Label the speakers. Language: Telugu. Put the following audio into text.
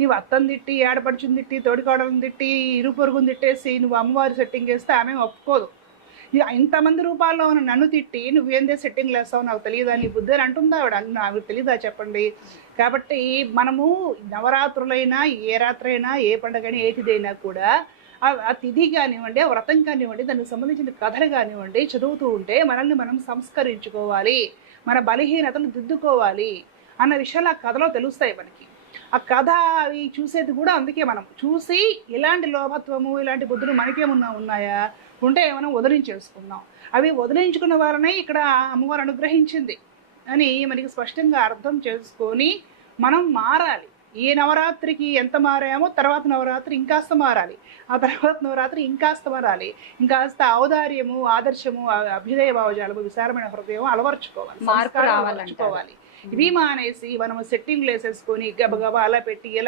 Speaker 1: నీవు అత్తను తిట్టి ఏడపడుచుని తిట్టి తోడికోడలను తిట్టి ఇరు పొరుగుని తిట్టేసి నువ్వు అమ్మవారి సెట్టింగ్ వేస్తే ఆమె ఒప్పుకోదు. ఇంతమంది రూపాల్లో ఉన్న నన్ను తిట్టి నువ్వేందే సెట్టింగ్ వేస్తావు నాకు తెలియదా? నీ బుద్ధి అని అంటుందా ఆవిడ? అన్న- నాకు తెలియదా చెప్పండి. కాబట్టి మనము నవరాత్రులైనా ఏ రాత్రి అయినా ఏ పండుగైనా ఏ తిథి కూడా ఆ- తిథి కానివ్వండి ఆ వ్రతం కానివ్వండి దానికి సంబంధించిన కథలు కానివ్వండి చదువుతూ ఉంటే మనల్ని మనం సంస్కరించుకోవాలి. మన బలహీనతను దిద్దుకోవాలి అన్న విషయాలు ఆ కథలో తెలుస్తాయి మనకి. ఆ కథ అవి చూసేది కూడా అందుకే మనం. చూసి ఇలాంటి లోభత్వము ఇలాంటి బుద్ధులు మనకేమన్నా ఉన్నాయా? ఉంటే మనం వదిలించేసుకుందాం. అవి వదిలించుకున్న వారనే ఇక్కడ అమ్మవారు అనుగ్రహించింది. అని మనకి స్పష్టంగా అర్థం చేసుకొని మనం మారాలి. ఈ నవరాత్రికి ఎంత మారామో తర్వాత నవరాత్రి ఇంకాస్త మారాలి. ఆ తర్వాత నవరాత్రి ఇంకాస్త మారాలి. ఇంకాస్త ఔదార్యము ఆదర్శము అభ్యుదయ భావజాలము విశాలమైన హృదయం అలవర్చుకోవాలి.
Speaker 2: మార్పు.
Speaker 1: అలవర్చుకోవాలి. ఇవి మానేసి మనం సెట్టింగ్లు వేసేసుకొని గబగబా అలా పెట్టి ఇలా